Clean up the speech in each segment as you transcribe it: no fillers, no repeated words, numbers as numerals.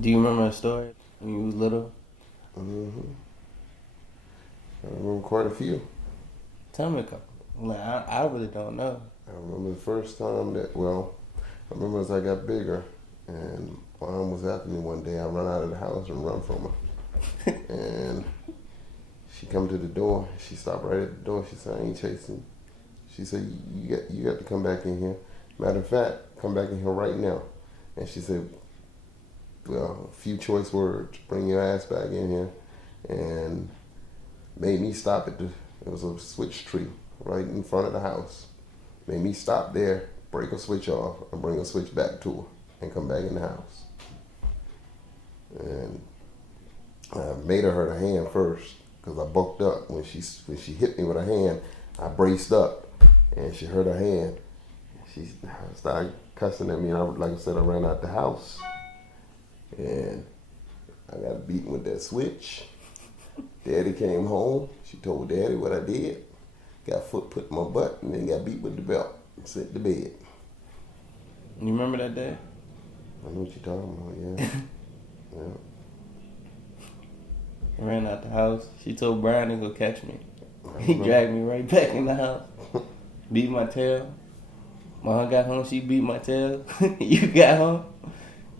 Do you remember a story when you was little? hmm I remember quite a few. Tell me a couple. Like I really don't know. I remember the first time I remember as I got bigger and mom was after me one day. I run out of the house and run from her. And she come to the door. She stopped right at the door. She said, I ain't chasing. She said, you got to come back in here. Matter of fact, come back in here right now. And she said, well, a few choice words. Bring your ass back in here. And made me stop at it was a switch tree right in front of the house. Made me stop there, break a switch off, and bring a switch back to her, and come back in the house. And I made her hurt her hand first because I bucked up when she hit me with her hand. I braced up, and she hurt her hand. She started cussing at me, and like I said, I ran out the house, and I got beaten with that switch. Daddy came home. She told Daddy what I did. Got foot put in my butt, and then got beat with the belt and sent to bed. You remember that day? I know what you're talking about, yeah. Yeah. I ran out the house. She told Brian to go catch me. I He remember. dragged me right back in the house. Beat my tail. Mom got home. She beat my tail. You got home.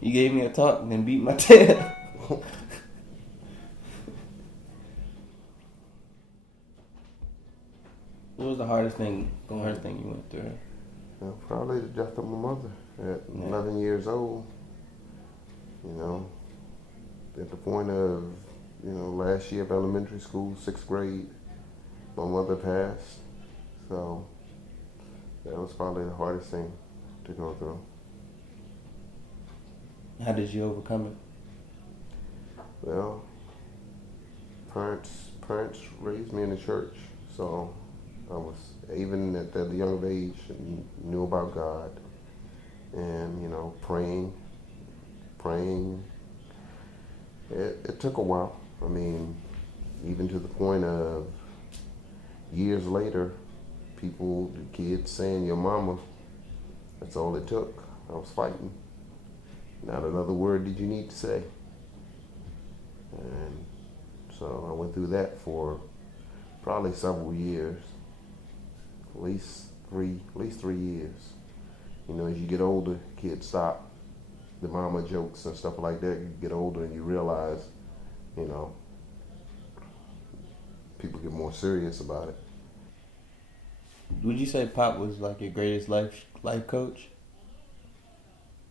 You gave me a talk and then beat my tail. What was the hardest thing you went through? Probably the death of my mother at Yeah. 11 years old. You know, at the point of, last year of elementary school, 6th grade, my mother passed. So that was probably the hardest thing to go through. How did you overcome it? Well, parents raised me in the church, so I was even at that young age knew about God and praying. It took a while. I mean, even to the point of years later, the kids saying your mama. That's all it took. I was fighting. Not another word did you need to say. And so I went through that for probably several years, at least 3 years. As you get older, kids stop the mama jokes and stuff like that. You get older and you realize, you know, people get more serious about it. Would you say Pop was like your greatest life coach?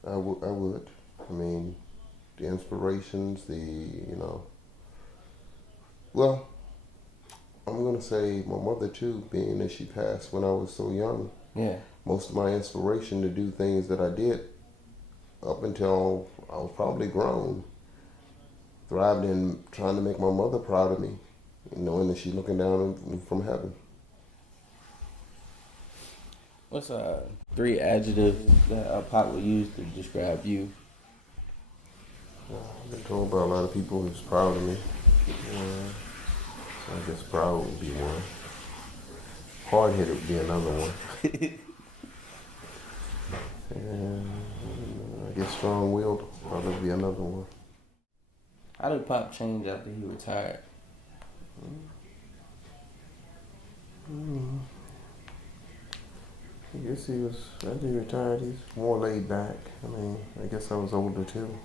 I would. I mean, the inspirations, well, I'm gonna say my mother too, being that she passed when I was so young. Yeah. Most of my inspiration to do things that I did up until I was probably grown thrived in trying to make my mother proud of me, knowing that she's looking down from heaven. What's 3 adjectives that Pop would use to describe you? I've been told by a lot of people who's proud of me. So I guess proud would be one. Hard headed would be another one. And I guess strong willed probably be another one. How did Pop change after he retired? I guess after he retired, he's more laid back. I mean, I guess I was older too.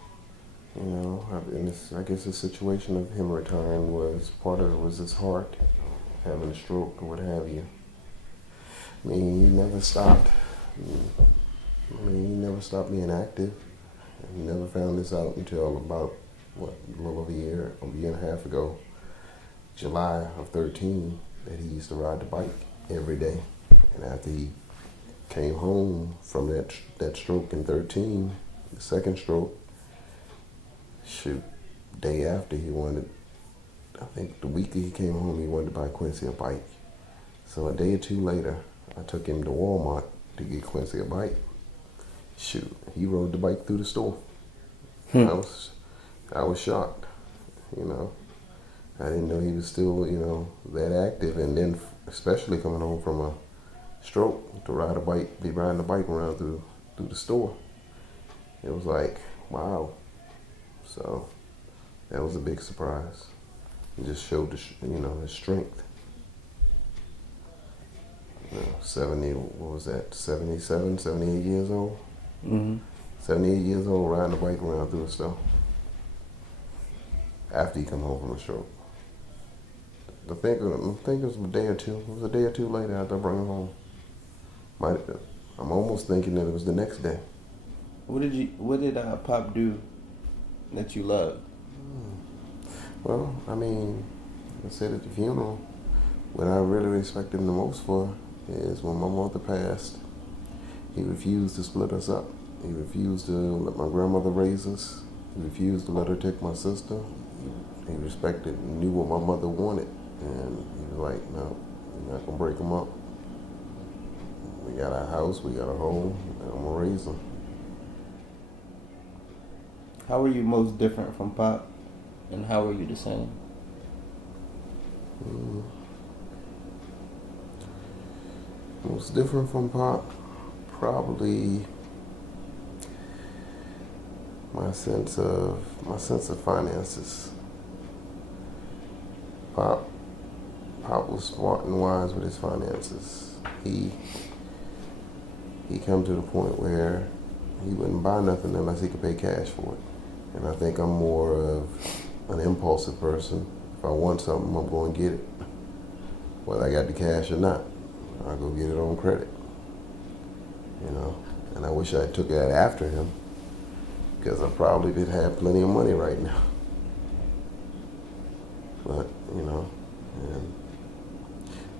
I guess the situation of him retiring was part of it was his heart, having a stroke or what have you. I mean, he never stopped. He never stopped being active. He never found this out until about, a little over a year and a half ago, July of 13, that he used to ride the bike every day. And after he came home from that stroke in 13, the second stroke, day after I think the week he came home, he wanted to buy Quincy a bike. So a day or two later, I took him to Walmart to get Quincy a bike. He rode the bike through the store. I was shocked. I didn't know he was still, that active. And then, especially coming home from a stroke, to be riding the bike around through the store. It was like, wow. So that was a big surprise. It just showed his strength. 70, what was that, 77, 78 years old? Mm-hmm. 78 years old, riding the bike around through the snow. After he come home from a stroke. I think it was a day or two. It was a day or two later after I brought him home. I'm almost thinking that it was the next day. What did Pop do that you loved? Well, I said at the funeral, what I really respected him the most for is when my mother passed, he refused to split us up. He refused to let my grandmother raise us. He refused to let her take my sister. He respected and knew what my mother wanted. And he was like, no, you're not going to break them up. We got our house, we got a home, and I'm going to raise them. How were you most different from Pop, and how were you the same? Most different from Pop, probably my sense of finances. Pop was smart and wise with his finances. He come to the point where he wouldn't buy nothing unless he could pay cash for it. And I think I'm more of an impulsive person. If I want something, I'm going to get it. Whether I got the cash or not, I'll go get it on credit. And I wish I took that after him, because I probably did have plenty of money right now. But, and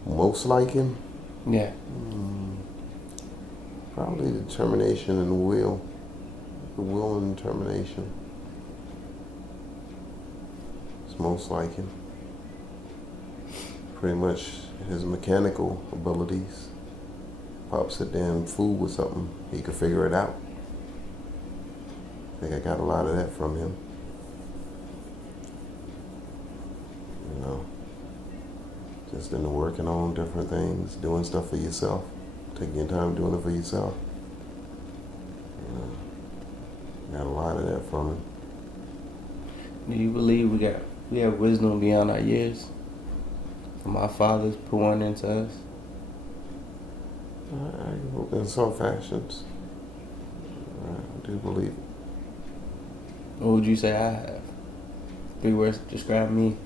most like him, Yeah. probably the determination and the will and determination. It's most like him. Pretty much his mechanical abilities. Pop sit there and fool with something, he could figure it out. I think I got a lot of that from him. Just into working on different things, doing stuff for yourself, taking your time doing it for yourself. Got a lot of that from him. Do you believe we have wisdom beyond our years from our fathers pouring into us? I hope in some fashions. I do believe it. What would you say I have? 3 words to describe me.